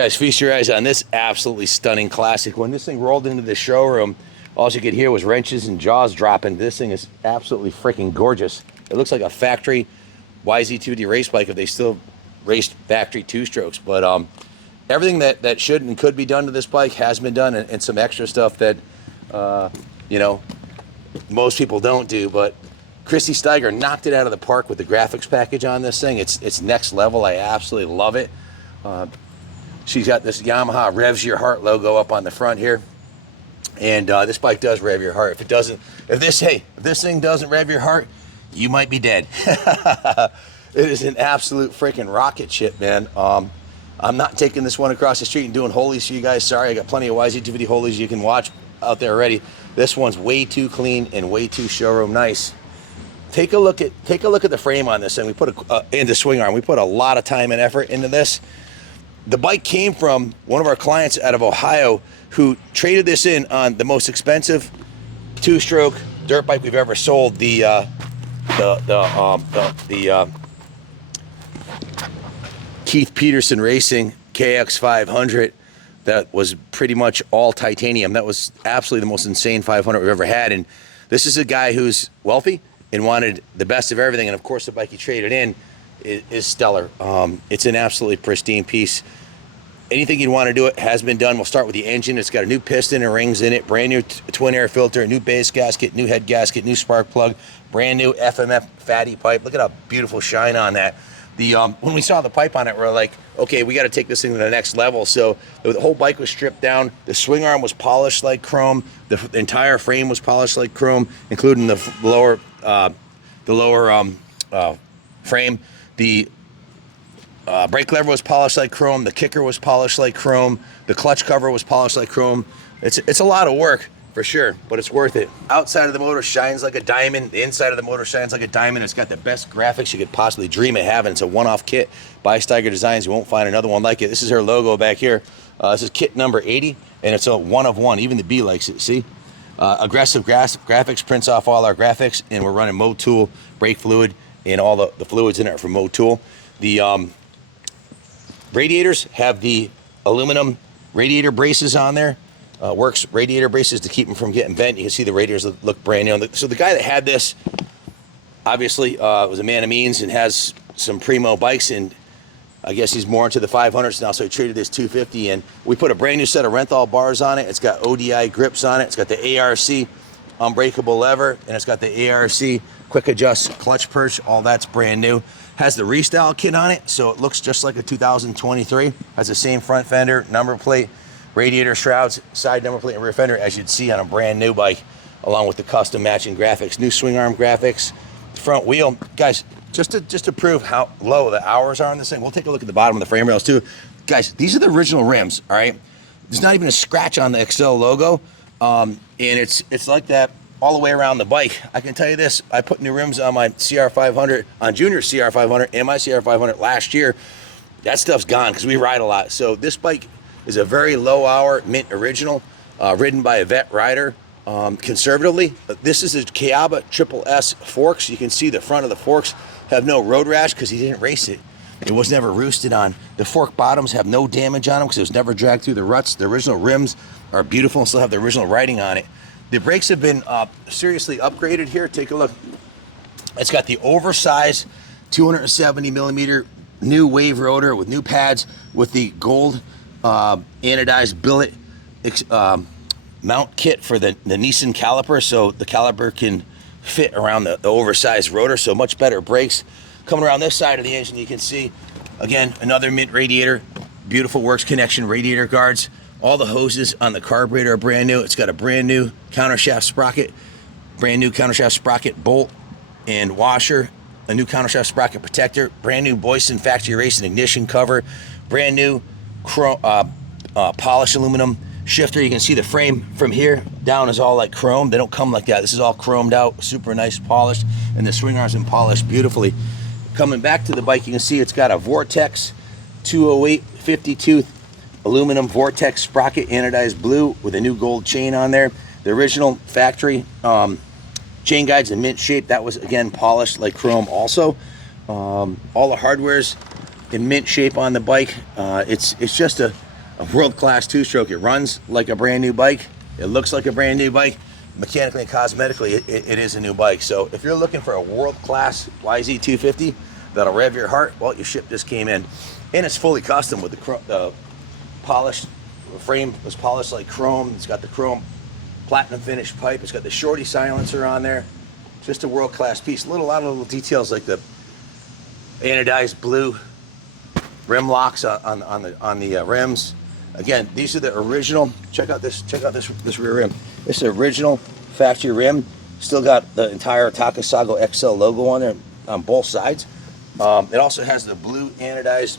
Guys, feast your eyes on this absolutely stunning classic. When this thing rolled into the showroom, all you could hear was wrenches and jaws dropping. This thing is absolutely freaking gorgeous. It looks like a factory YZ250 race bike if they still raced factory two-strokes. But everything that should and could be done to this bike has been done, and some extra stuff that, you know, most people don't do. But Christy Steiger knocked it out of the park with the graphics package on this thing. It's next level. I absolutely love it. She's got this Yamaha Revs Your Heart logo up on the front here. And this bike does rev your heart. If this thing doesn't rev your heart, you might be dead. It is an absolute freaking rocket ship, man. I'm not taking this one across the street and doing holies for you guys. Sorry, I got plenty of YZ250 holies you can watch out there already. This one's way too clean and way too showroom nice. Take a look at the frame on this, and we put into swing arm. We put a lot of time and effort into this. The bike came from one of our clients out of Ohio who traded this in on the most expensive two-stroke dirt bike we've ever sold, the Keith Peterson Racing KX500. That was pretty much all titanium. That was absolutely the most insane 500 we've ever had. And this is a guy who's wealthy and wanted the best of everything. And of course, the bike he traded in is stellar. It's an absolutely pristine piece. Anything you'd want to do it has been done. We'll start with the engine. It's got a new piston and rings in it, brand new twin air filter, new base gasket, new head gasket, new spark plug, brand new FMF fatty pipe. Look at how beautiful shine on that. When we saw the pipe on it, we're like, okay, we got to take this thing to the next level. So the whole bike was stripped down. The swing arm was polished like chrome. The entire frame was polished like chrome, including the lower frame. The brake lever was polished like chrome. The kicker was polished like chrome. The clutch cover was polished like chrome. It's a lot of work for sure, but it's worth it. Outside of the motor shines like a diamond. The inside of the motor shines like a diamond. It's got the best graphics you could possibly dream of having. It's a one-off kit by Steiger Designs. You won't find another one like it. This is her logo back here. This is kit number 80, and it's a one of one. Even the B likes it, see? Aggressive graphics prints off all our graphics, and we're running Mode Tool, brake fluid, and all the fluids in it are from Mode Tool. The radiators have the aluminum radiator braces on there. Works radiator braces to keep them from getting bent. You can see the radiators look brand new. So the guy that had this, obviously, was a man of means and has some primo bikes, and I guess he's more into the 500s now, so he traded this 250, and we put a brand new set of Renthal bars on it. It's got ODI grips on it. It's got the ARC unbreakable lever, and it's got the ARC quick adjust clutch perch. All that's brand new. Has the Restyle kit on it, so it looks just like a 2023. Has the same front fender, number plate, radiator shrouds, side number plate, and rear fender as you'd see on a brand new bike, along with the custom matching graphics. New swing arm graphics, front wheel. Guys, just to prove how low the hours are on this thing, we'll take a look at the bottom of the frame rails too. Guys, these are the original rims, all right? There's not even a scratch on the Excel logo, and it's like that all the way around the bike. I can tell you this, I put new rims on my CR500, on Junior's CR500 and my CR500 last year. That stuff's gone because we ride a lot. So this bike is a very low hour mint original, ridden by a vet rider. Conservatively, this is a Kayaba Triple S forks. You can see the front of the forks have no road rash because he didn't race it. It was never roosted on. The fork bottoms have no damage on them because it was never dragged through the ruts. The original rims are beautiful and still have the original writing on it. The brakes have been seriously upgraded here. Take a look. It's got the oversized 270 millimeter new wave rotor with new pads with the gold anodized billet mount kit for the Nissan caliper, so the caliper can fit around the oversized rotor, so much better brakes. Coming around this side of the engine, you can see, again, another mint radiator, beautiful works connection radiator guards. All the hoses on the carburetor are brand new. It's got a brand new countershaft sprocket, brand new countershaft sprocket bolt and washer, a new countershaft sprocket protector, brand new Boyson factory racing ignition cover, brand new polished aluminum shifter. You can see the frame from here down is all like chrome. They don't come like that. This is all chromed out, super nice polished, and the swing arms been polished beautifully. Coming back to the bike, you can see it's got a Vortex 208 50 tooth aluminum Vortex sprocket, anodized blue with a new gold chain on there. The original factory chain guides in mint shape. That was again polished like chrome also. All the hardware's in mint shape on the bike. It's just a a world-class two-stroke. It runs like a brand new bike. It looks like a brand new bike. Mechanically and cosmetically, it is a new bike. So if you're looking for a world-class YZ250 that'll rev your heart, well, your ship just came in. And it's fully custom with the polished frame. Was polished like chrome. It's got the chrome platinum finished pipe. It's got the shorty silencer on there. Just a world-class piece. A lot of little details like the anodized blue rim locks on the rims. Again, these are the original. Check out this rear rim. This is the original factory rim. Still got the entire Takasago XL logo on there on both sides. It also has the blue anodized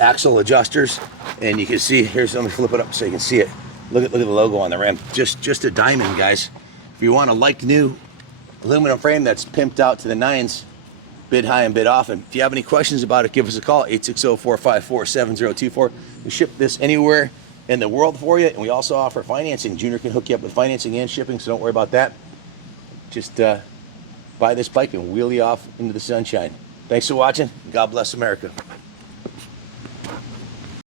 axle adjusters, and you can see, let me flip it up so you can see it. Look at the logo on the rim. Just a diamond, guys. If you want a like new aluminum frame that's pimped out to the nines, bid high and bid often. If you have any questions about it, give us a call, 860-454-7024. We ship this anywhere in the world for you, and we also offer financing. Junior can hook you up with financing and shipping, so don't worry about that. Just buy this bike and wheel you off into the sunshine. Thanks for watching. God bless America.